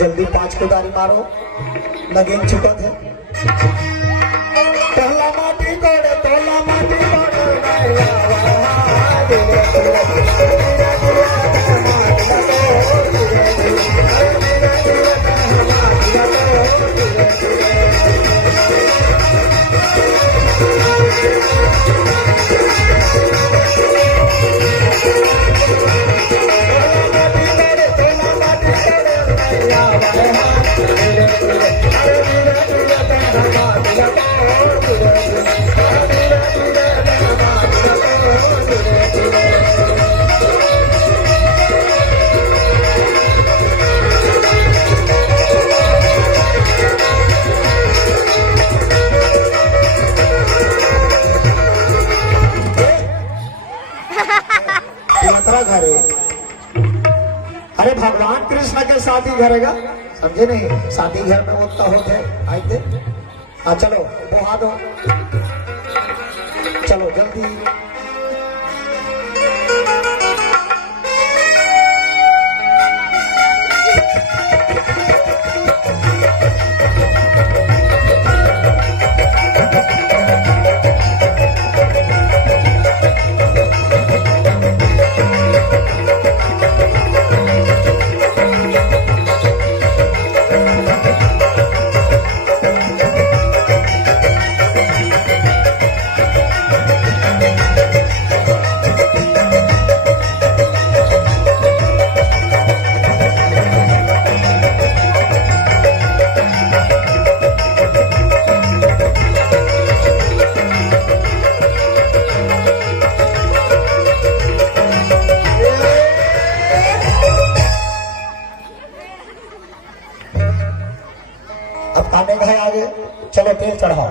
जल्दी 5 कुदारी मारो, लगेन चुका थे। तोला माटी कोड़े घर है। अरे भगवान कृष्ण के साथ ही घर है, समझे नहीं? शादी घर में होता होते आए थे। हाँ चलो बोहा दो, चलो जल्दी। अब खाने का है आगे, चलो तेल चढ़ाओ।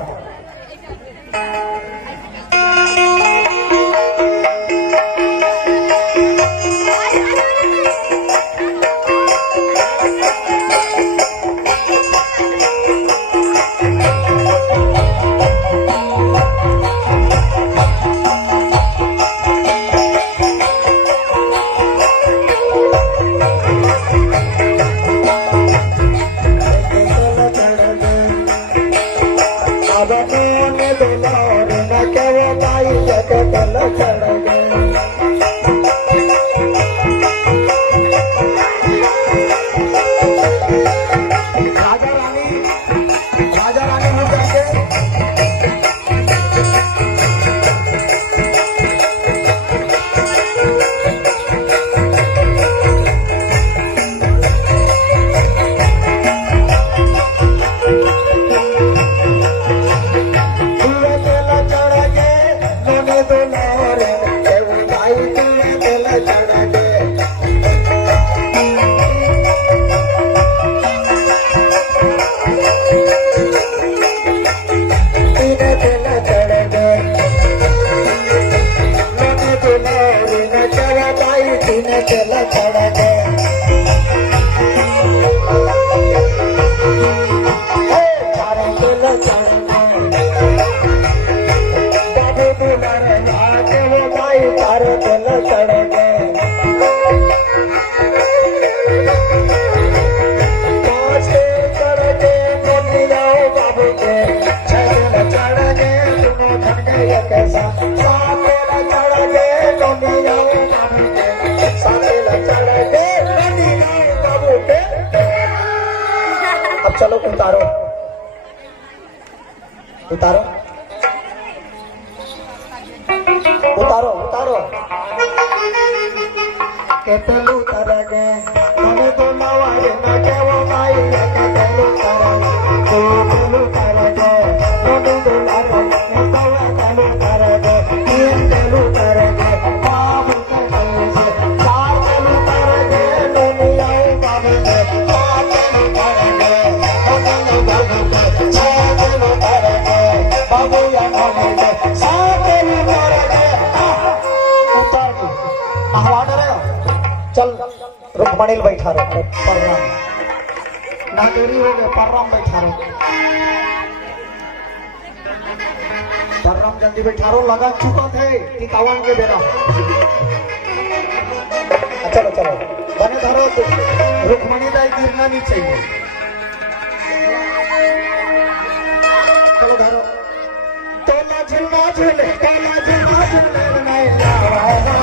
अब चलो उतारो उतारो उतारो उतारो केतलू तरगे मने तो नवारे न केवो माई केतलू तरगे केतलू तरगे मने तो लारो न तवा तलू तरगे केतलू तरगे बाबू के से चार तलू तरगे दुनिया बाबू के चार तलू तरगे मने बाबू के चार तलू तरगे बाबू या बाबू के सात तलू तरगे उतार दो आहवान रे चल रुक्मणील बैठा रहो परराम ना देरी हो गया परराम बैठा रहो परराम जल्दी बैठा रहो लगा चुका थे टिकावन के बेरा चलो चलो बने धरो, रुक्मणी दाई गिरना नहीं चाहिए। चलो धरो। तोला झूला झूले, तोला झूला झूले नैया वाला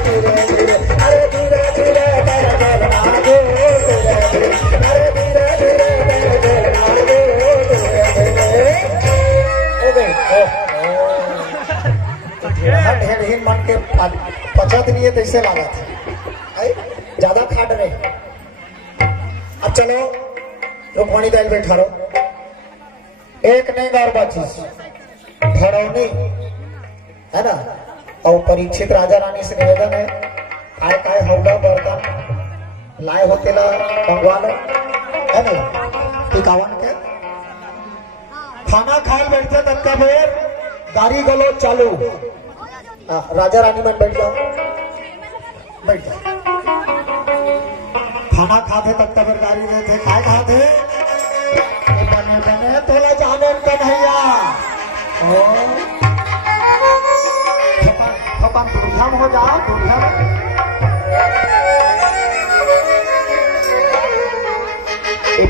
धीरे धीरे, अरे धीरे धीरे मन के पचत नहीं है तैसे लगा था, ज्यादा खाट रहे। अब चलो रुक्मणी दाई बैठा रहो, एक नहीं और बाचीस भरौनी है ना। और परीक्षित राजा रानी से निवेदन है, काय काय हौला बर्तन लाए होते ला मंगवा लो है ना। टिकावन के खाना खाए बैठते तब का बेर गाड़ी गलो चालू। राजा रानी मन बैठ जाओ, बैठ जाओ। खाना खाते तब तक गाड़ी देते, खाए खाते बने बने तोला जाने कन्हैया थपन दुर्घम हो जाओ, दुर्घम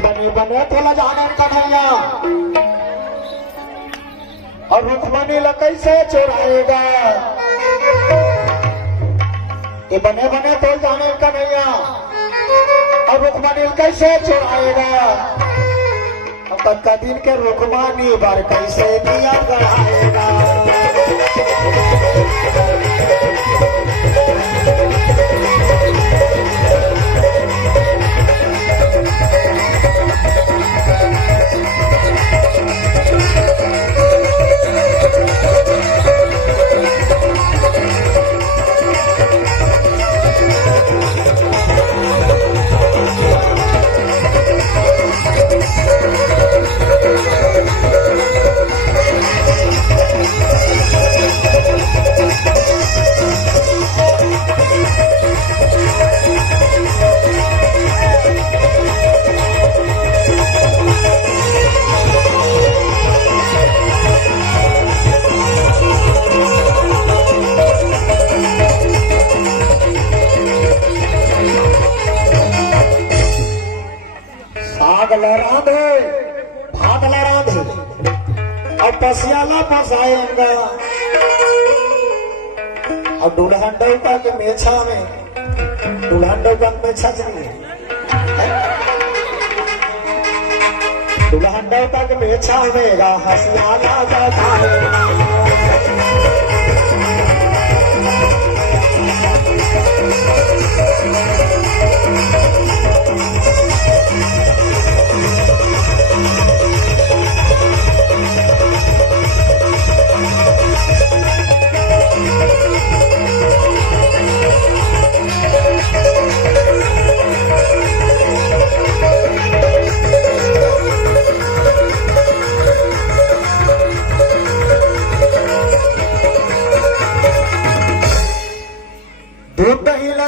बने बने तोला जाने कन्हैया। और रुक्मणी ला कैसे चुराएगा, ये बने बने तो जाने कन्हैया। और रुक्मणी कैसे चुराएगा, अब दिन के रुक्मणी बार कैसे दिया गढ़ाएगा। भात ला राधे और पसियाला पसाएगा। और दुल्हन डौका के मेछा में, दुल्हन डौका में छजनी, दुल्हन डौका के मेछा में हसियाला जाता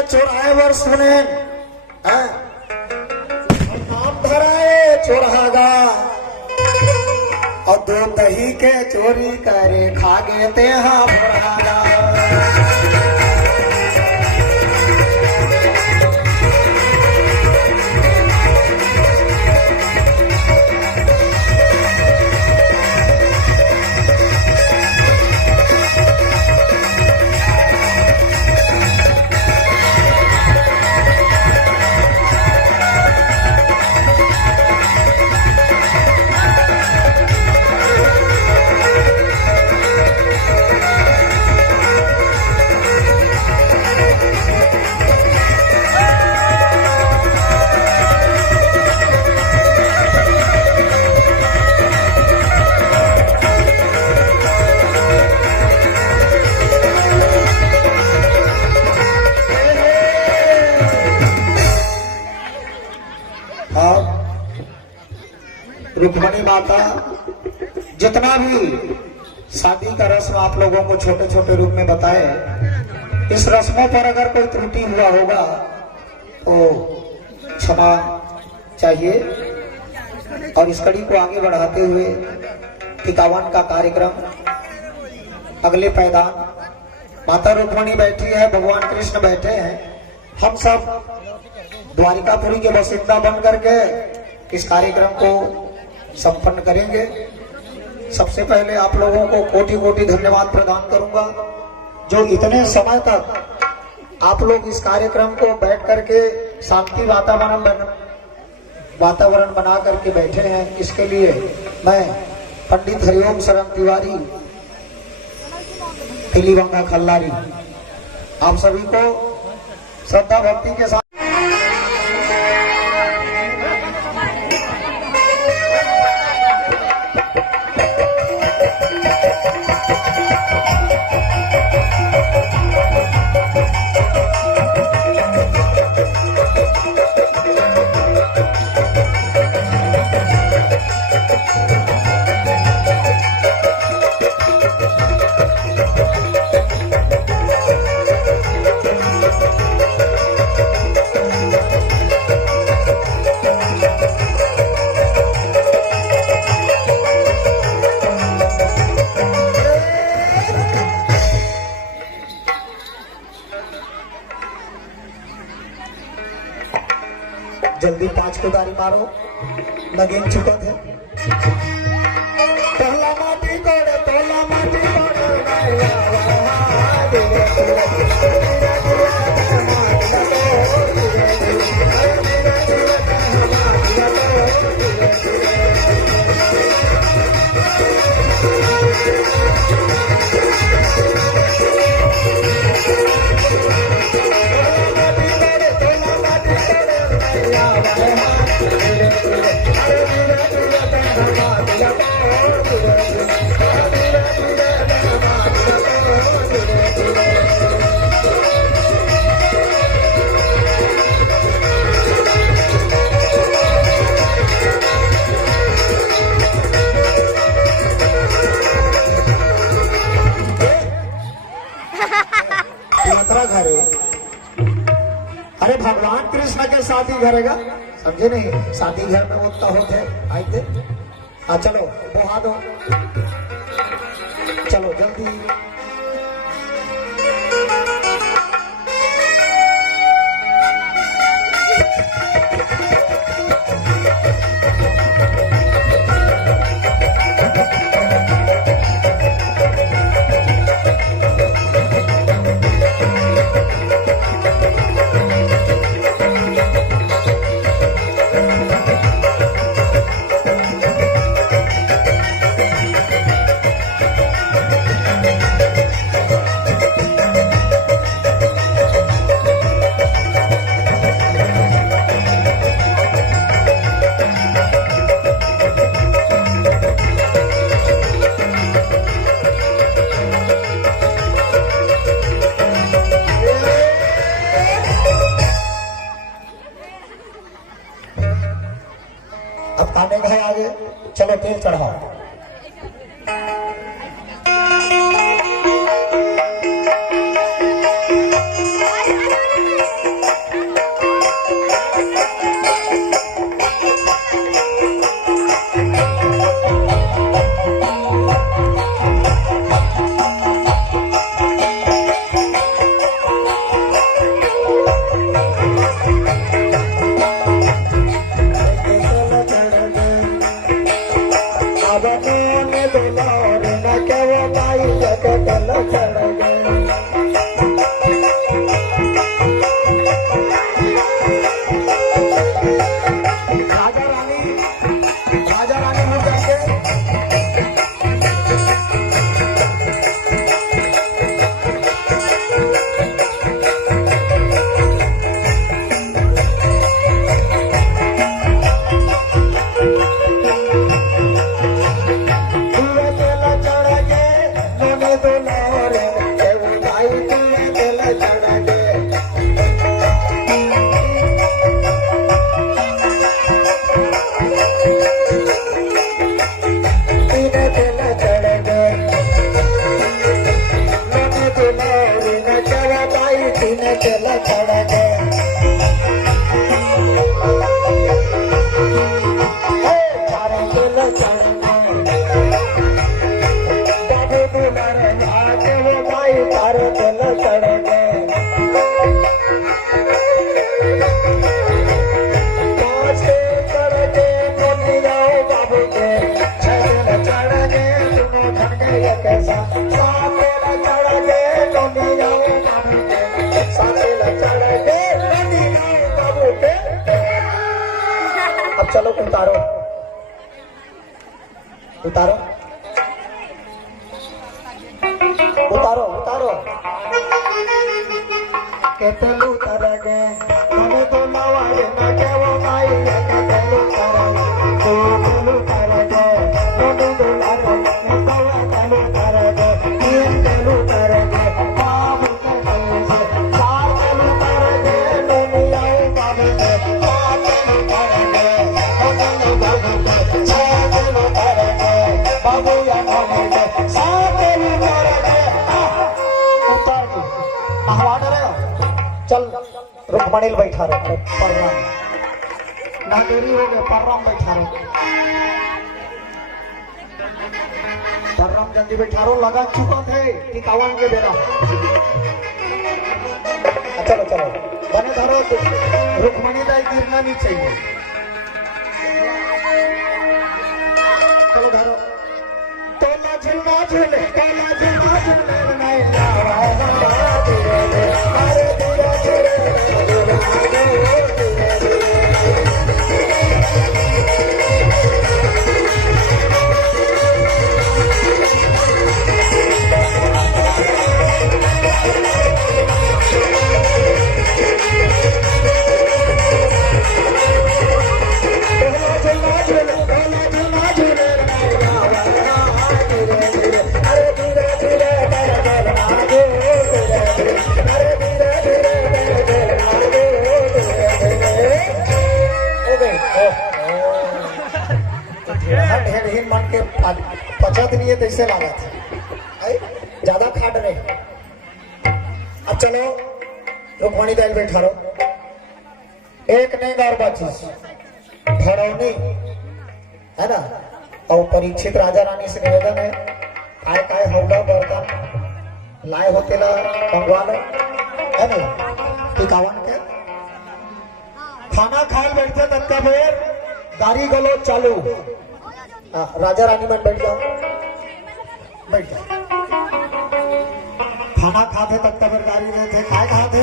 चोराए वर सुने नाम धराए चोरागा। और दो दही के चोरी करे खागे ते हाँ भरागा। रुक्मणी माता जितना भी शादी का रस्म आप लोगों को छोटे छोटे रूप में बताए, इस रस्मों पर अगर कोई त्रुटि हुआ होगा तो क्षमा चाहिए। और इस कड़ी को आगे बढ़ाते हुए 51 का कार्यक्रम अगले पैदान माता रुक्मणी बैठी है, भगवान कृष्ण बैठे हैं, हम सब द्वारिकापुरी के बासिंदा बन करके इस कार्यक्रम को संपन्न करेंगे। सबसे पहले आप लोगों को कोटि कोटि धन्यवाद प्रदान करूंगा जो इतने समय तक आप लोग इस कार्यक्रम को बैठ करके शांति वातावरण बना करके बैठे हैं। इसके लिए मैं पंडित हरिओम शरण तिवारी, तिलीबांगा खल्लारी, आप सभी को श्रद्धा भक्ति के साथ जल्दी 5 कुदारी मारो, लगेन चुका थे। तोला माटी कोड़े यात्रा घरे। अरे भगवान कृष्ण के साथ ही घरेगा, समझे नहीं? शादी घर में उतना होते आए थे। हाँ चलो बोहा दो, चलो जल्दी। अब खाने का है आगे, चलो तेल चढ़ाओ। चलो उतारो उतारो उतारो उतारो केतलू तरगे हमें तो नवारे न केवो माई केतलू तरगे तो केतलू तरगे नमी दुलारो नवा केतलू तरगे केतलू तरगे बाबू केतलू चार केतलू तरगे नमी आओ बाबू चार केतलू तरगे केतलू तरगे छह केतलू तरगे बाबू या नमी सात केतलू तरगे उतार दी हवा डरे चल रुक्मणी बैठा रहो परराम ना देरी हो गया परराम बैठा रहो परराम जल्दी बैठा रहो लगा चुका थे कि कावन के बेरा चलो चलो बने धरो रुक्मणी दाई गिरना नहीं चाहिए चलो धरो तोला झूलना झूले तोला झूलना झूले नहीं लावा धीरे अरे धीरे धीरे मन के पचत नहीं है तैसे लागा था ज्यादा खाट रहे अब चलो रुक्मणी दाई बैठा रहो एक नहीं और बाचीज भरौनी है ना और परीक्षित राजा रानी से निवेदन है काय काय हौला बर्तन लाए होते ला मंगवा लो है ना टिकावन के खाना खाए बैठते तब का बेर दारी गलो चालू राजा रानी में बैठ जाओ बैठ जाओ खाना खाते तक तबरदारी में थे खाए खाते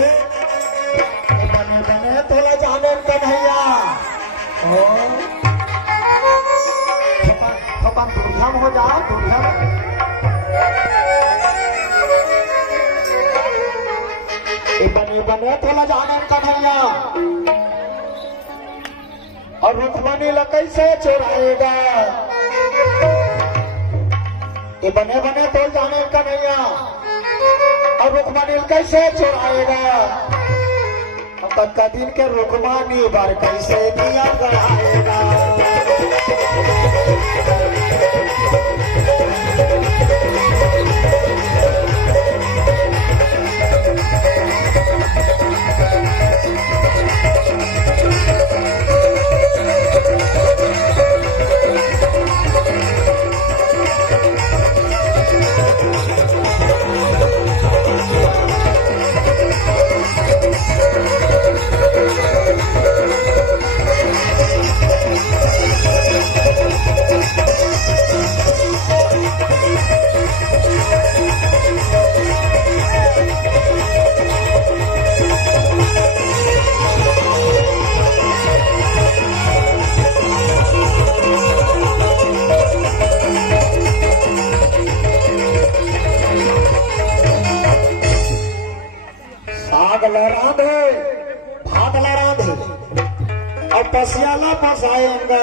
बने बने तोला जाने कन्हैया थपन दुर्घम हो जाओ दुर्घम बने बने तोला जाने कन्हैया और रुक्मणी ला कैसे चुराएगा ये बने बने तो जाने का नैया और रुक्मणी कैसे चुराएगा का दिन के रुक्मणी बार कैसे दिया गड़ाएगा पसियाला फसाएगा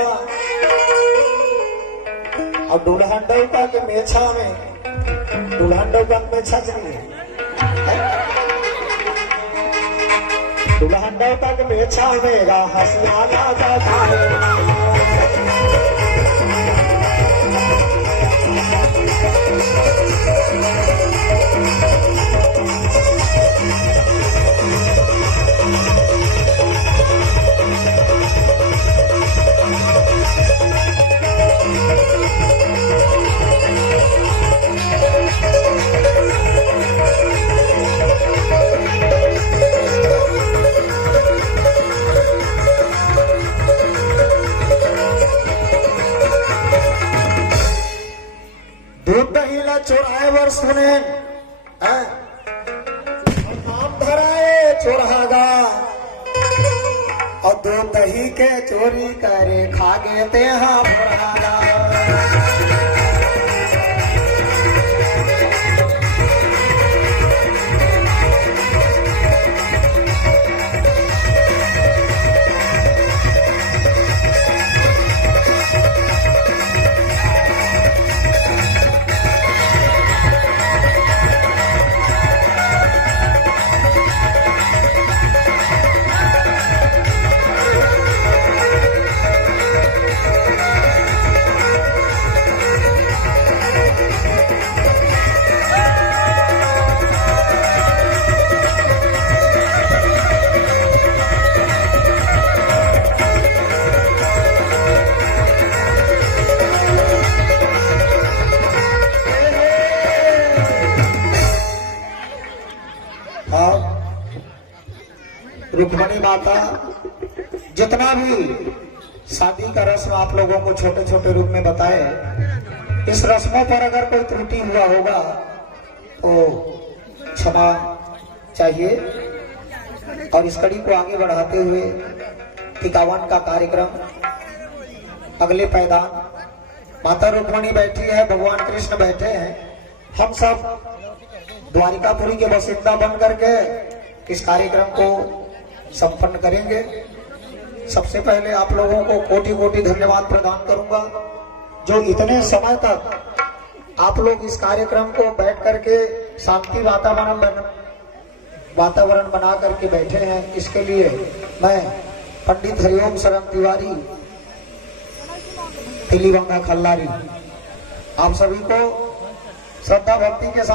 और दुल्हन डौका के मेछा में दुल्हन डौका में मेछा चाहिए दुल्हन डौका के मेछा में हसियाला जाता है चौराहे वर्ष सुने नाम धराए चौरागा और दही के चोरी करे खागे ते हाँ भुराना। रुक्मणी माता जितना भी शादी का रस्म आप लोगों को छोटे छोटे रूप में बताए, इस रस्मों पर अगर कोई त्रुटि हुआ होगा तो क्षमा चाहिए। और इस कड़ी को आगे बढ़ाते हुए टिकावन का कार्यक्रम अगले पैदान माता रुक्मणी बैठी है, भगवान कृष्ण बैठे हैं, हम सब द्वारिकापुरी के बासिंदा बन करके इस कार्यक्रम को संपन्न करेंगे। सबसे पहले आप लोगों को कोटि कोटि धन्यवाद प्रदान करूंगा जो इतने समय तक आप लोग इस कार्यक्रम को बैठ करके शांति वातावरण बना करके बैठे हैं। इसके लिए मैं पंडित हरिओम शरण तिवारी तिलीवांगा खल्लारी आप सभी को श्रद्धा भक्ति के साथ